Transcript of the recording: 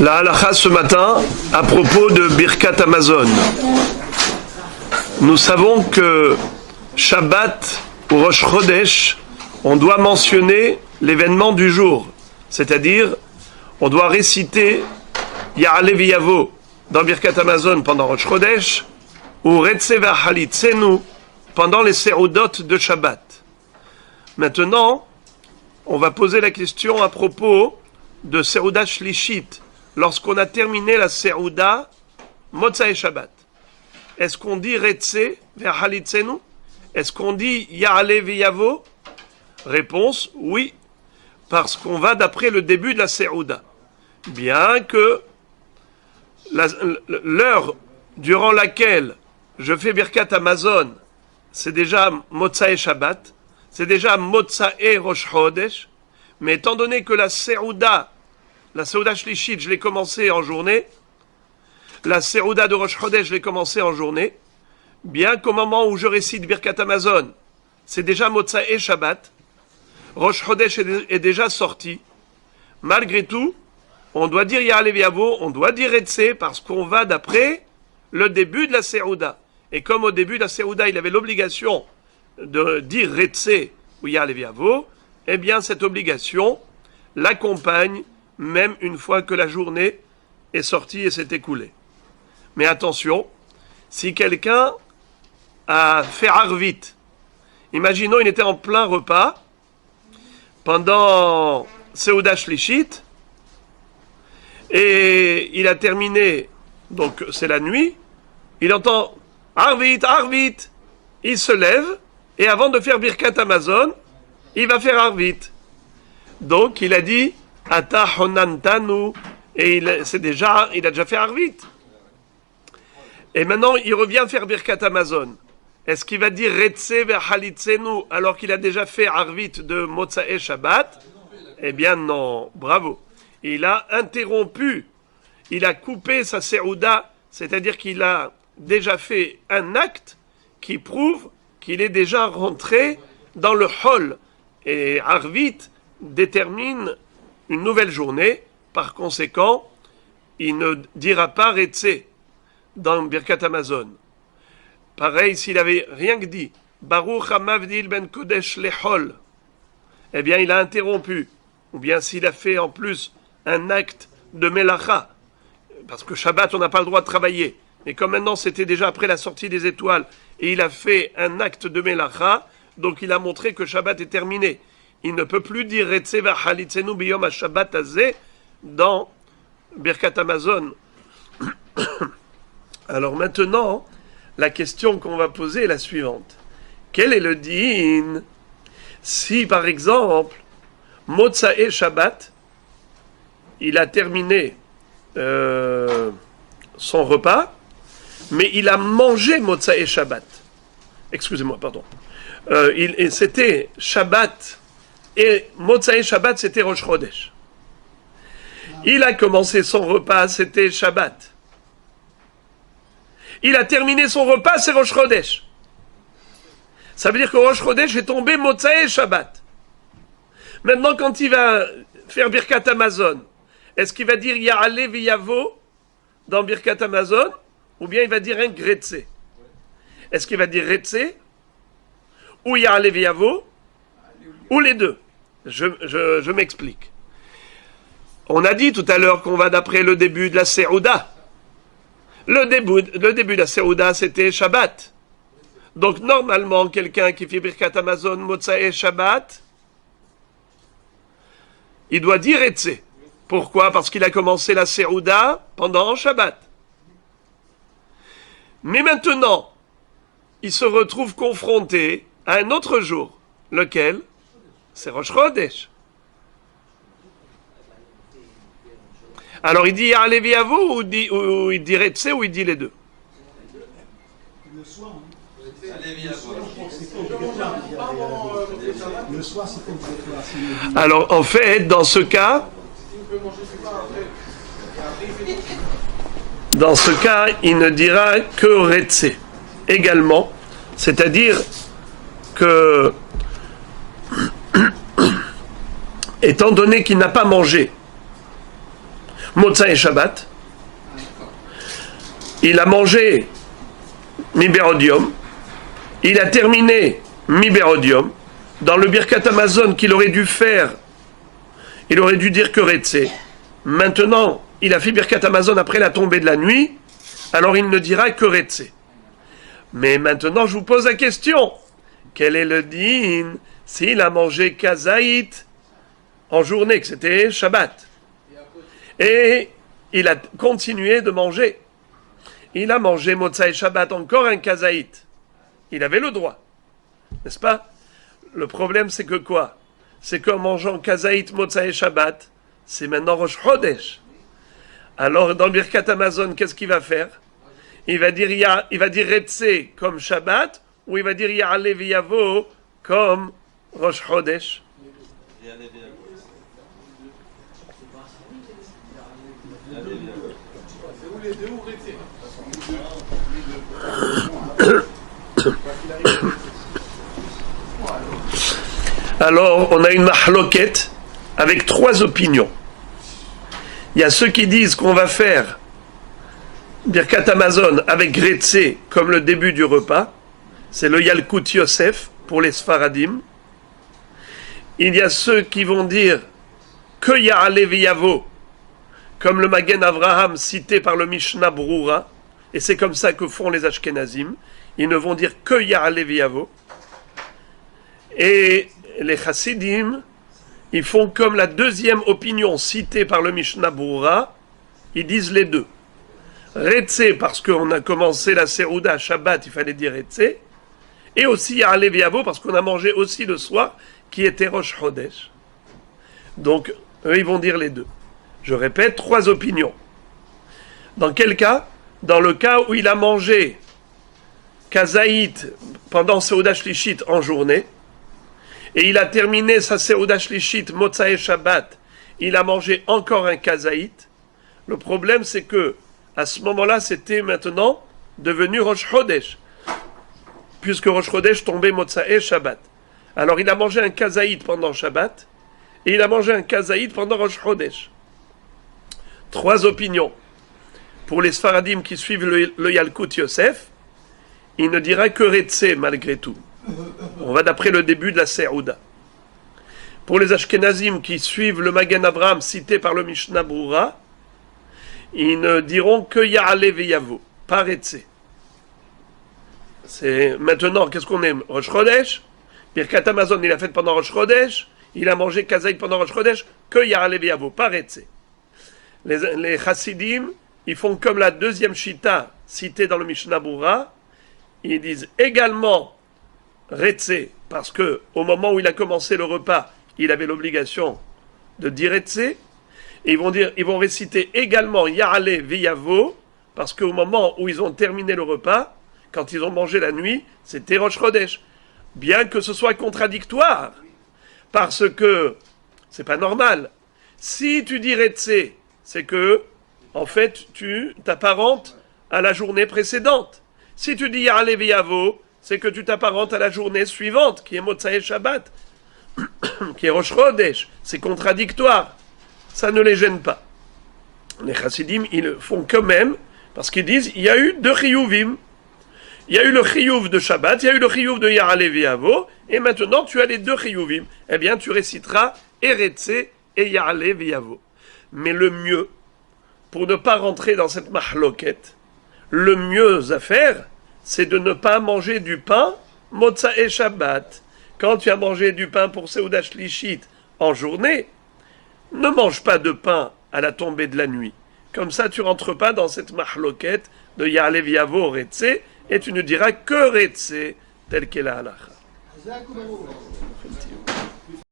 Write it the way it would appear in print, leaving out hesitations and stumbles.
La halakha ce matin à propos de Birkat Hamazon. Nous savons que Shabbat ou Rosh Chodesh, on doit mentionner l'événement du jour, c'est-à-dire on doit réciter Ya'ale v'yavo dans Birkat Hamazon pendant Rosh Chodesh ou Retze v'achalitzenu pendant les Seroudot de Shabbat. Maintenant, on va poser la question à propos de Serouda Shlishit, lorsqu'on a terminé la Serouda Motzai Shabbat. Est-ce qu'on dit Retze v'achalitzenu? Est-ce qu'on dit Ya'ale v'yavo? Réponse, oui, parce qu'on va d'après le début de la Serouda. Bien que l'heure durant laquelle je fais Birkat Hamazon, c'est déjà Motzai Shabbat, c'est déjà Motzai Rosh Chodesh, mais étant donné que la Serouda Shlishit, je l'ai commencé en journée, la Serouda de Rosh Chodesh, je l'ai commencé en journée, bien qu'au moment où je récite Birkat Hamazon, c'est déjà Motzai Shabbat, Rosh Chodesh est déjà sorti, malgré tout, on doit dire Ya'ale v'yavo, on doit dire Retze, parce qu'on va d'après le début de la Serouda. Et comme au début de la Serouda, il avait l'obligation de dire Retze ou Ya'ale v'yavo, eh bien cette obligation l'accompagne même une fois que la journée est sortie et s'est écoulée. Mais attention, si quelqu'un a fait Arvit, imaginons il était en plein repas, pendant Seuda Shlishit, et il a terminé, donc c'est la nuit, il entend Arvit, Arvit, il se lève, et avant de faire Birkat Hamazon, il va faire Arvit. Donc il a dit Ata Honantanu, et il a déjà fait Arvit. Et maintenant il revient faire Birkat Hamazon. Est-ce qu'il va dire Retze v'achalitzenu alors qu'il a déjà fait Arvit de Motzai Shabbat? Eh bien non, bravo. Il a interrompu, il a coupé sa Serouda, c'est-à-dire qu'il a déjà fait un acte qui prouve qu'il est déjà rentré dans le hall. Et Arvit détermine une nouvelle journée, par conséquent, il ne dira pas Retze dans Birkat Hamazon. Pareil, s'il avait rien que dit, Baruch HaMavdil ben Kodesh lechol, eh bien il a interrompu. Ou bien s'il a fait en plus un acte de Melacha, parce que Shabbat on n'a pas le droit de travailler, mais comme maintenant c'était déjà après la sortie des étoiles, et il a fait un acte de Melacha, donc il a montré que Shabbat est terminé. Il ne peut plus dire Retze v'achalitzenu biyom ha-Shabbat hazeh dans Birkat Hamazon. Alors maintenant, la question qu'on va poser est la suivante. Quel est le din si, par exemple, Motzai Shabbat, il a terminé son repas, mais il a mangé Motzai Shabbat. Excusez-moi, pardon. C'était Shabbat, et Motzai Shabbat, c'était Rosh Chodesh. Il a commencé son repas, c'était Shabbat. Il a terminé son repas, c'est Rosh Chodesh. Ça veut dire que Rosh Chodesh est tombé Motzai Shabbat. Maintenant, quand il va faire Birkat Hamazon, est-ce qu'il va dire Ya'ale v'yavo dans Birkat Hamazon, ou bien il va dire un Retze? Est-ce qu'il va dire Retze, ou Ya'ale v'yavo, ou les deux? Je m'explique. On a dit tout à l'heure qu'on va d'après le début de la Serouda. Le début de la Serouda, c'était Shabbat. Donc, normalement, quelqu'un qui fait Birkat Hamazon, Motzai Shabbat, il doit dire Retze. Pourquoi? Parce qu'il a commencé la Serouda pendant Shabbat. Mais maintenant, il se retrouve confronté à un autre jour. Lequel? C'est Rosh Chodesh. Alors il dit Ya'ale v'yavo ou il dit Retze ou il dit les deux? Le soir, c'est comme Alors en fait, dans ce cas, il ne dira que Retze également, c'est-à-dire que étant donné qu'il n'a pas mangé Motza et Shabbat. Il a mangé Miberodium. Il a terminé Miberodium. Dans le Birkat Hamazon qu'il aurait dû faire, il aurait dû dire que Retsé. Maintenant, il a fait Birkat Hamazon après la tombée de la nuit, alors il ne dira que Retsé. Mais maintenant, je vous pose la question. Quel est le din s'il a mangé Kazaït en journée, que c'était Shabbat, et il a continué de manger. Il a mangé Motza et Shabbat, encore un Kazaït. Il avait le droit, n'est-ce pas? Le problème, c'est que quoi? C'est qu'en mangeant Kazaït, Motza et Shabbat, c'est maintenant Rosh Chodesh. Alors, dans le Birkat Hamazon, qu'est-ce qu'il va faire? Il va dire Retsé comme Shabbat, ou il va dire Ya'ale v'yavo comme Rosh Chodesh. Alors, on a une mahloket avec 3 opinions. Il y a ceux qui disent qu'on va faire Birkat Hamazon avec Retsé comme le début du repas. C'est le Yalkut Yosef pour les Sfaradim. Il y a ceux qui vont dire que Ya'ale v'yavo, comme le Magen Avraham cité par le Mishnah Brura. Et c'est comme ça que font les Ashkenazim. Ils ne vont dire que Ya'ale v'yavo. Et les Chassidim, ils font comme la deuxième opinion citée par le Mishnah Brura. Ils disent les deux. Retsé, parce qu'on a commencé la Serouda Shabbat, il fallait dire Retsé. Et aussi Ya'ale v'yavo, parce qu'on a mangé aussi le soir, qui était Rosh Chodesh. Donc, eux, ils vont dire les deux. Je répète, 3 opinions. Dans quel cas? Dans le cas où il a mangé Kazaït pendant Seuda Shlishit en journée, et il a terminé sa Seuda Shlishit, Motza et Shabbat, il a mangé encore un Kazaït. Le problème, c'est que à ce moment-là, c'était maintenant devenu Rosh Chodesh, puisque Rosh Chodesh tombait Motza et Shabbat. Alors il a mangé un Kazaït pendant Shabbat, et il a mangé un Kazaït pendant Rosh Chodesh. 3 opinions. Pour les Sfaradim qui suivent le Yalkut Yosef, il ne dira que Retsé malgré tout. On va d'après le début de la Serouda. Pour les Ashkenazim qui suivent le Magen Avraham cité par le Mishnah Brura, ils ne diront que Ya'ale v'yavo, pas Retsé. C'est maintenant, qu'est-ce qu'on aime? Rosh Chodesh. Birkat Hamazon, il a fait pendant Rosh Chodesh. Il a mangé Kazaït pendant Rosh Chodesh, que Ya'ale v'yavo, pas Retsé. Les Chassidim, ils font comme la deuxième Shita citée dans le Mishnah Brura. Ils disent également Retsé, parce que au moment où il a commencé le repas, il avait l'obligation de dire Retsé. Et ils vont réciter également Ya'ale v'yavo, parce qu'au moment où ils ont terminé le repas, quand ils ont mangé la nuit, c'était Rosh Chodesh. Bien que ce soit contradictoire, parce que c'est pas normal. Si tu dis Retsé, c'est que, en fait, tu t'apparentes à la journée précédente. Si tu dis Ya'ale v'yavo, c'est que tu t'apparentes à la journée suivante, qui est Motza et Shabbat, qui est Rosh Chodesh. C'est contradictoire. Ça ne les gêne pas. Les Chassidim, ils le font quand même, parce qu'ils disent, il y a eu 2 chiyuvim. Il y a eu le chiyuv de Shabbat, il y a eu le chiyuv de Ya'ale v'yavo, et maintenant tu as les 2 chiyuvim. Eh bien, tu réciteras Retsé et Ya'ale v'yavo. Mais le mieux, pour ne pas rentrer dans cette mahloket, le mieux à faire, c'est de ne pas manger du pain, Motza et Shabbat. Quand tu as mangé du pain pour Seuda Shlishit en journée, ne mange pas de pain à la tombée de la nuit. Comme ça, tu rentres pas dans cette mahloket de Ya'ale v'yavo Retsé, et tu ne diras que Retsé, tel qu'est la halacha.